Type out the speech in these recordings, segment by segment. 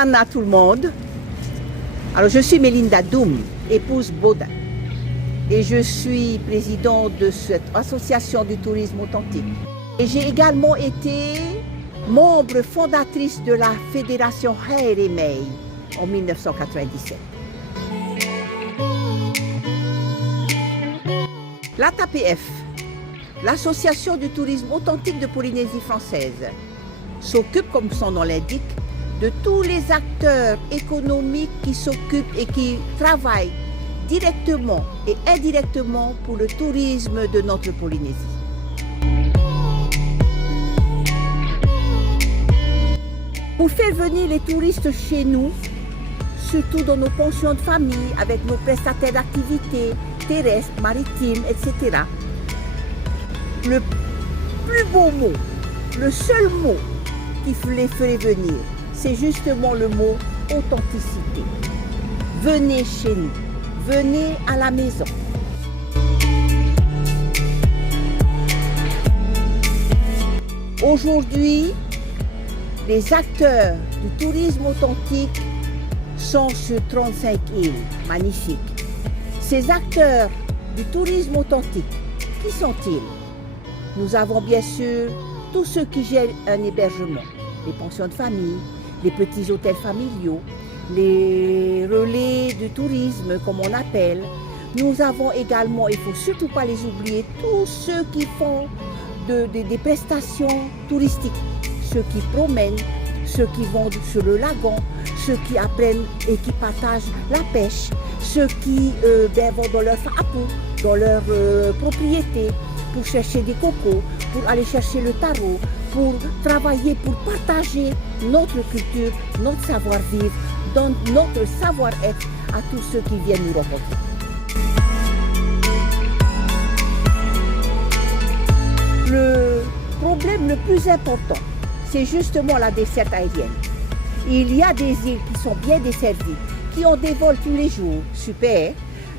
Mana tout le monde. Alors je suis Mélinda Doum, épouse Baudin. Et je suis présidente de cette association du tourisme authentique. Et j'ai également été membre fondatrice de la fédération Haeremei en 1997. L'ATAPF, l'association du tourisme authentique de Polynésie française, s'occupe, comme son nom l'indique, de tous les acteurs économiques qui s'occupent et qui travaillent directement et indirectement pour le tourisme de notre Polynésie. Pour faire venir les touristes chez nous, surtout dans nos pensions de famille, avec nos prestataires d'activités terrestres, maritimes, etc., le plus beau mot, le seul mot qui les ferait venir, c'est justement le mot authenticité. Venez chez nous, venez à la maison. Aujourd'hui, les acteurs du tourisme authentique sont sur 35 îles magnifiques. Ces acteurs du tourisme authentique, qui sont-ils? Nous avons bien sûr tous ceux qui gèrent un hébergement, les pensions de famille, les petits hôtels familiaux, les relais du tourisme, comme on appelle. Nous avons également, il ne faut surtout pas les oublier, tous ceux qui font des prestations touristiques, ceux qui promènent, ceux qui vont sur le lagon, ceux qui apprennent et qui partagent la pêche, ceux qui vont dans leur fa'apu, dans leur propriété, pour chercher des cocos, pour aller chercher le tarot, pour travailler, pour partager notre culture, notre savoir-vivre, notre savoir-être à tous ceux qui viennent nous rencontrer. Le problème le plus important, c'est justement la desserte aérienne. Il y a des îles qui sont bien desservies, qui ont des vols tous les jours, super.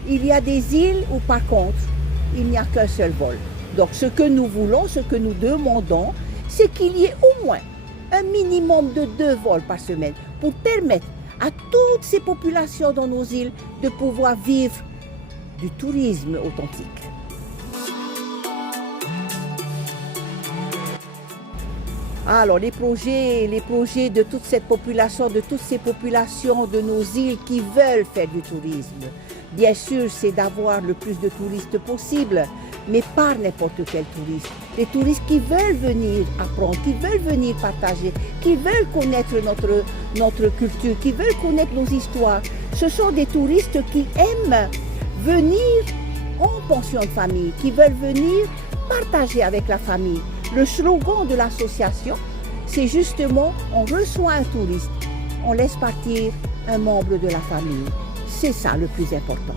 Il y a des îles où par contre, il n'y a qu'un seul vol. Donc ce que nous voulons, ce que nous demandons, c'est qu'il y ait au moins un minimum de 2 vols par semaine pour permettre à toutes ces populations dans nos îles de pouvoir vivre du tourisme authentique. Alors les projets de toute cette population, de toutes ces populations de nos îles qui veulent faire du tourisme, bien sûr c'est d'avoir le plus de touristes possible, mais pas n'importe quel touriste. Les touristes qui veulent venir apprendre, qui veulent venir partager, qui veulent connaître notre culture, qui veulent connaître nos histoires. Ce sont des touristes qui aiment venir en pension de famille, qui veulent venir partager avec la famille. Le slogan de l'association, c'est justement on reçoit un touriste, on laisse partir un membre de la famille. C'est ça le plus important.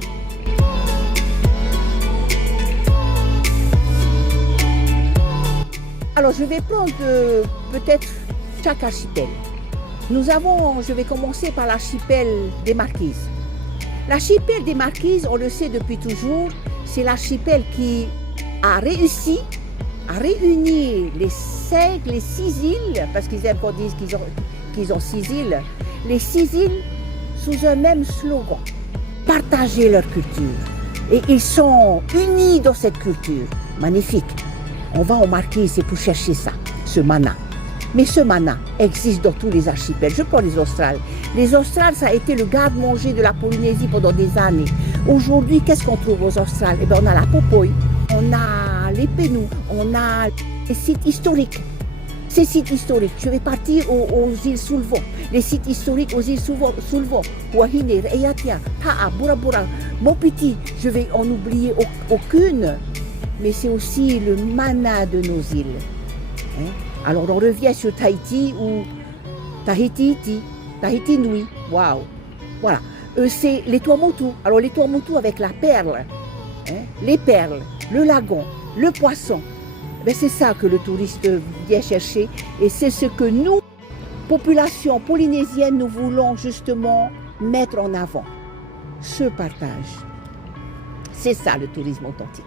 Alors je vais prendre peut-être chaque archipel. Je vais commencer par l'archipel des Marquises. L'archipel des Marquises, on le sait depuis toujours, c'est l'archipel qui a réussi à réunir les 6 îles, parce qu'ils aiment qu'on dise qu'ils ont 6 îles, les 6 îles sous un même slogan, partager leur culture. Et ils sont unis dans cette culture, magnifique. On va aux Marquises, c'est pour chercher ça, ce mana. Mais ce mana existe dans tous les archipels. Je prends les Australes. Les Australes, ça a été le garde-manger de la Polynésie pendant des années. Aujourd'hui, qu'est-ce qu'on trouve aux Australes? Eh bien, on a la popoï, on a les pénous, on a les sites historiques. Ces sites historiques, je vais partir aux îles sous le vent. Les sites historiques aux îles sous le vent. Wahine, Reiatia, Ta'a, Burabura, Mopiti. Je vais en oublier aucune. Mais c'est aussi le mana de nos îles. Hein? Alors on revient sur Tahiti ou Tahiti Nui. Waouh! Voilà. C'est les Tuamotu. Alors les Tuamotu avec la perle, hein? Les perles, le lagon, le poisson. Ben, c'est ça que le touriste vient chercher et c'est ce que nous, population polynésienne, nous voulons justement mettre en avant. Ce partage. C'est ça le tourisme authentique.